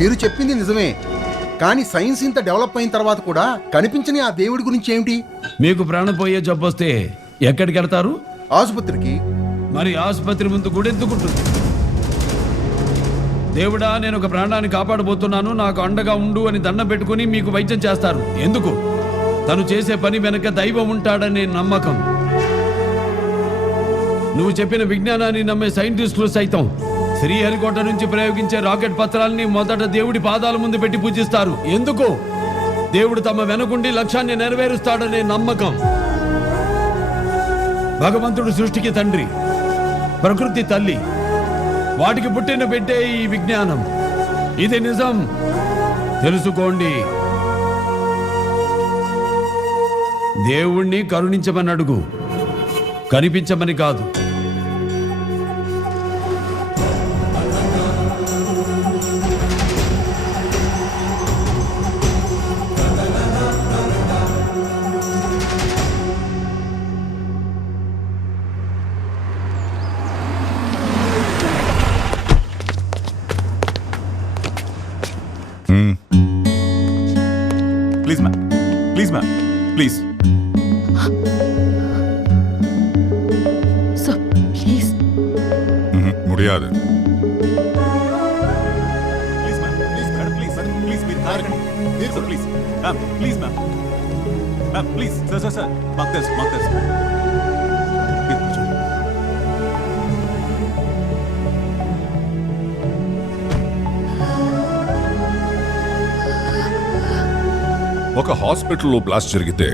మీరు చెప్పింది నిజమే, కానీ సైన్స్ ఇంత డెవలప్ అయిన తర్వాత కూడా కనిపించని ఆ దేవుడి గురించి ఏమిటి? మీకు ప్రాణం పోయే జబ్బు వస్తే ఎక్కడికి వెళ్తారు? ఆసుపత్రికి. మరి ఆసుపత్రి ముందు కూడా ఎందుకుంటుంది? దేవుడా, నేను ఒక ప్రాణాన్ని కాపాడబోతున్నాను, నాకు అండగా ఉండు అని దండం పెట్టుకుని మీకు వైద్యం చేస్తారు. ఎందుకు? తను చేసే పని వెనక దైవం ఉంటాడనే నమ్మకం. నువ్వు చెప్పిన విజ్ఞానాన్ని నమ్మే సైంటిస్టులు సైతం శ్రీహరికోట నుంచి ప్రయోగించే రాకెట్ పత్రాలని మొదట దేవుడి పాదాల ముందు పెట్టి పూజిస్తారు. ఎందుకు? దేవుడు తమ వెనుకుండి లక్ష్యాన్ని నెరవేరుస్తాడనే నమ్మకం. భగవంతుడు సృష్టికి తండ్రి, ప్రకృతి తల్లి, వాటికి పుట్టిన బిడ్డే ఈ విజ్ఞానం. ఇది నిజం, తెలుసుకోండి. దేవుణ్ణి కరుణించమని అడుగు, కనిపించమని కాదు. Please, ma'am. Please, ma'am. Please. Sir, please. முடியாது. Please, ma'am. Please, madam. Please, sir. Please, please. Sir, please. Ma'am, please, ma'am. Ma'am, please. Sir. Mark this. Please, కూర్చోండి. ఒక హాస్పిటల్లో బ్లాస్ట్ జరిగితే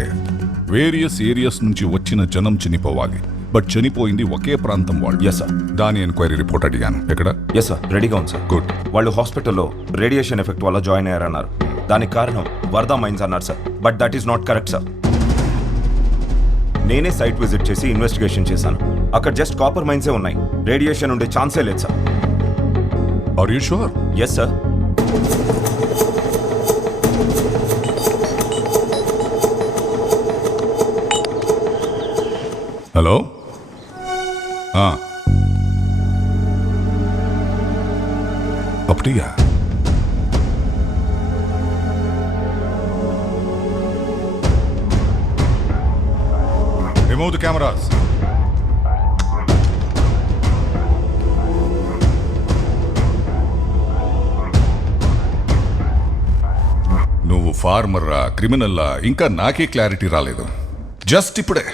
వేరియస్ ఏరియాస్ నుంచి వచ్చిన జనం చనిపోవాలి. బట్ చనిపోయింది ఒకే ప్రాంతం వాళ్ళు. Yes sir. దాని ఎంక్వైరీ రిపోర్ట్ అడిగాను. ఎక్కడ? ఎస్ సార్, రెడీగా ఉంది సార్. గుడ్. వాళ్ళు హాస్పిటల్లో రేడియేషన్ ఎఫెక్ట్ వల్ల జాయిన్ అయ్యారన్నారు. దానికి కారణం వర్ధా మైన్స్ అన్నారు sir. But that is not correct sir. నేనే సైట్ విజిట్ చేసి ఇన్వెస్టిగేషన్ చేశాను. అక్కడ జస్ట్ కాపర్ మైన్సే ఉన్నాయి. రేడియేషన్ ఉండే ఛాన్సే లేదు sir. Are you sure? Yes sir. Hello. அப்படியா? Remove the cameras. నువ్వు ఫార్మర్రా, క్రిమినల్లా, ఇంకా నాకే క్లారిటీ రాలేదు. జస్ట్ ఇప్పుడే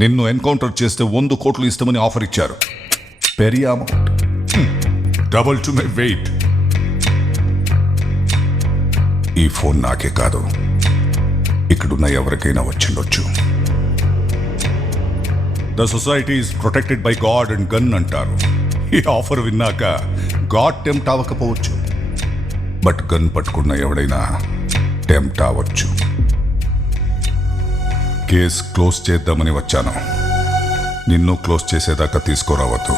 నిన్ను ఎన్కౌంటర్ చేస్తే 100 కోట్లు ఇస్తామని ఆఫర్ ఇచ్చారు. పెరియ amount, double to my weight. ఈ ఫోన్ నాకే కాదు, ఇక్కడున్న ఎవరికైనా వచ్చిండొచ్చు. The society is protected by god and gun అంటారు. ఈ ఆఫర్ విన్నాక గాడ్ టెంప్ట్ అవ్వకపోవచ్చు, బట్ గన్ పట్టుకున్న ఎవడైనా టెంప్ట్ అవ్వచ్చు. కేస్ క్లోజ్ చేద్దామని వచ్చాను. నిన్ను క్లోజ్ చేసేదాకా తీసుకురావద్దు.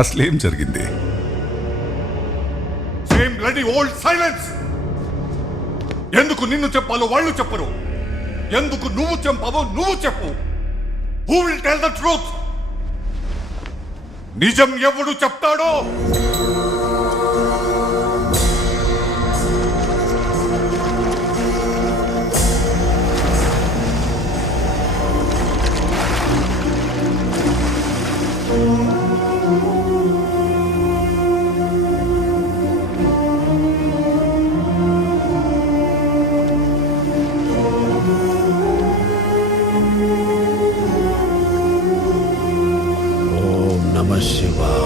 అసలేం జరిగింది? Same bloody old silence. ఎందుకు నిన్ను చెప్పాలో వాళ్ళు చెప్పరు, ఎందుకు నువ్వు చెప్పావో నువ్వు చెప్పు. Who will tell the truth? నిజం ఎవడు చెప్తాడో. ఓం నమః శివాయ.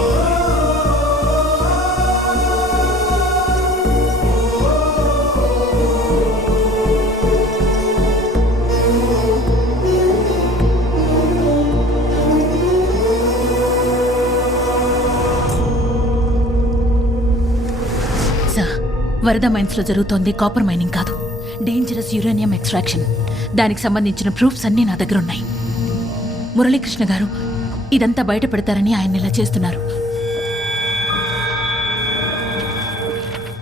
వరద మైన్స్ లో జరుగుతోంది కాపర్ మైనింగ్ కాదు, డేంజరస్ యురేనియం ఎక్స్ట్రాక్షన్. దానికి సంబంధించిన ప్రూఫ్స్ అన్నీ నా దగ్గర ఉన్నాయి. మురళీకృష్ణ గారు ఇదంతా బయట పెడతారని ఆయన ఇలా చేస్తున్నారు.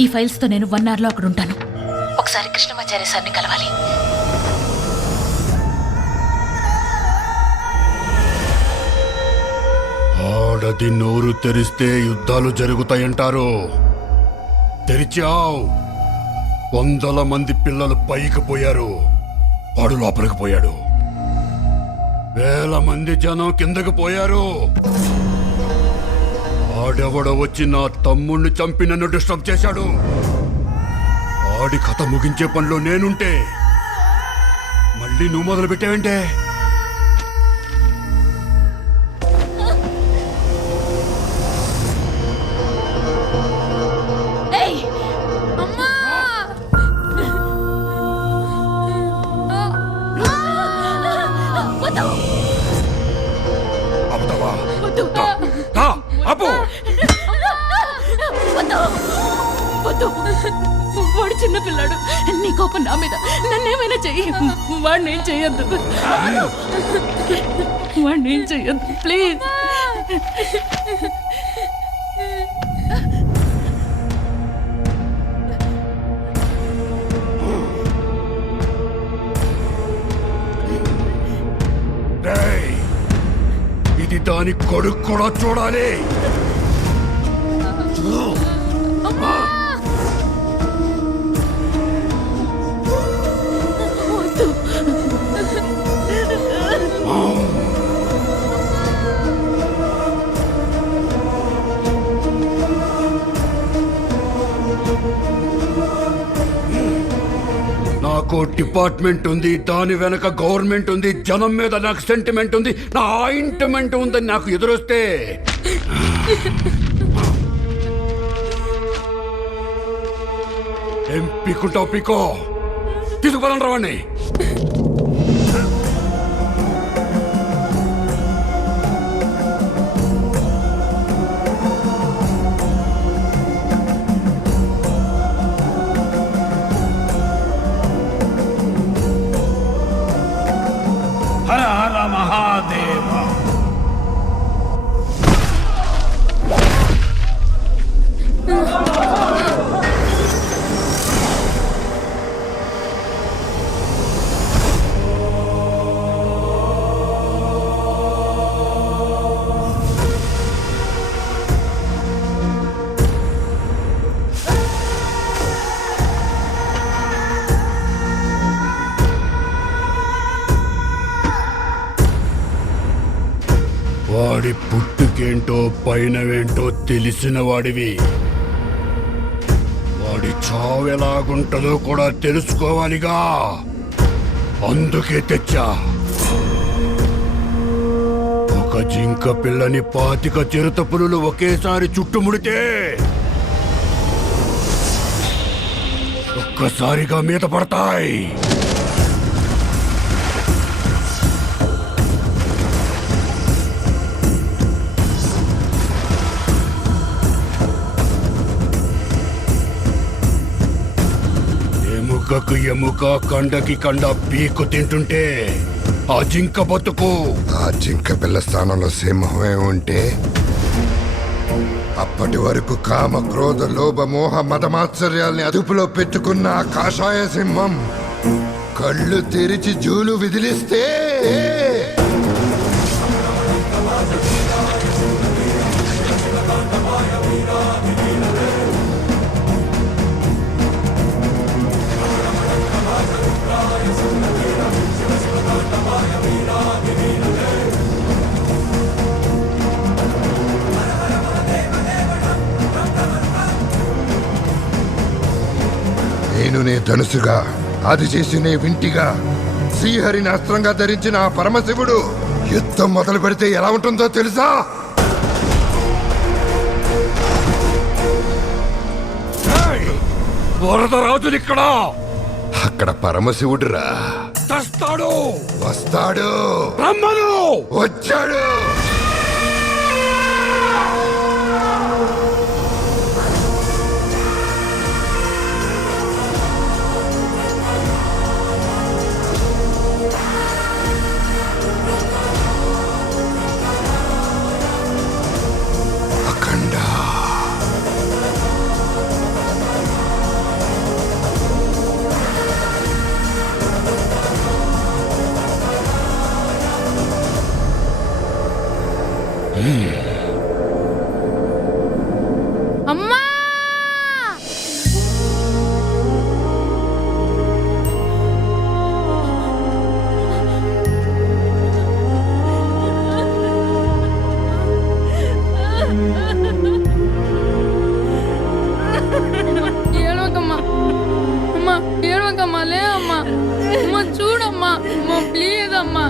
ఈ ఫైల్స్ తో నేను 1 hour లో అక్కడ ఉంటాను. ఒకసారి కృష్ణమాచార్య సార్ని కలవాలి. ఆడది నోరు తెరిస్తే యుద్ధాలు జరుగుతాయంటారు. తెరిచావు. వందల మంది పిల్లలు పైకి పోయారు, వాడు లోపలికి పోయాడు. వేల మంది జనం కిందకి పోయారు. ఆడెవడో వచ్చి నా తమ్ముణ్ణి చంపి నన్ను డిస్టర్బ్ చేశాడు. ఆడి కథ ముగించే పనిలో నేనుంటే మళ్ళీ నువ్వు మొదలు పెట్టావంటే ఏయ్! అమ్మా! వద్దు! అబద్ధవా? వద్దు! దా, ఆపు. వద్దు! వద్దు! వాడు చిన్న పిల్లాడు. నీ కోపం నా మీద. నన్నేమైనా చెయ్యి. వాడినేం చెయ్యొద్దు. వాడినేం చెయ్యొద్దు ప్లీజ్. రేయ్, ఇది దాని కొడుకు కూడా చూడాలి. వద్దు. నాకు డిపార్ట్మెంట్ ఉంది, దాని వెనక గవర్నమెంట్ ఉంది, జనం మీద నాకు సెంటిమెంట్ ఉంది, నా ఆయింట్మెంట్ ఉందని నాకు ఎదురొస్తే ఏం పీకుంటావు పీకో. తీసుకుపోదాం రావండి. హర హర మహాదేవ. వాడి పుట్టుకేంటో పైనవేంటో తెలిసిన వాడివి. వాడి చావు ఎలాగుంటుందో కూడా తెలుసుకోవాలిగా. అందుకే తెచ్చా. ఒక జింక పిల్లని 25 చిరుత పులులు ఒకేసారి చుట్టుముడితే ఒక్కసారిగా మీద పడతాయి. ఎముకకు ఎముక, కండకి కండ పీకు తింటుంటే ఆ జింక బతుకు. ఆ జింక పిల్ల స్థానంలో సింహమే ఉంటే అప్పటి వరకు కామ క్రోధ లోభ మోహ మదమాత్సర్యాల్ని అదుపులో పెట్టుకున్న ఆ కాషాయ సింహం కళ్ళు తెరిచి జూలు విదిలిస్తే నేను నే ధనుసుగా, అది చేసి నే వింటిగా, శ్రీహరిని అస్త్రంగా ధరించిన ఆ పరమశివుడు యుద్ధం మొదలు పెడితే ఎలా ఉంటుందో తెలుసా? వరదరాజులు ఇక్కడ. అక్కడ పరమశివుడురా. తెస్తాడు, వస్తాడు, రమ్మను. వచ్చాడు. అఖండ. అమ్మా లే అమ్మా అమ్మ చూడమ్మా అమ్మ ప్లీజ్ అమ్మా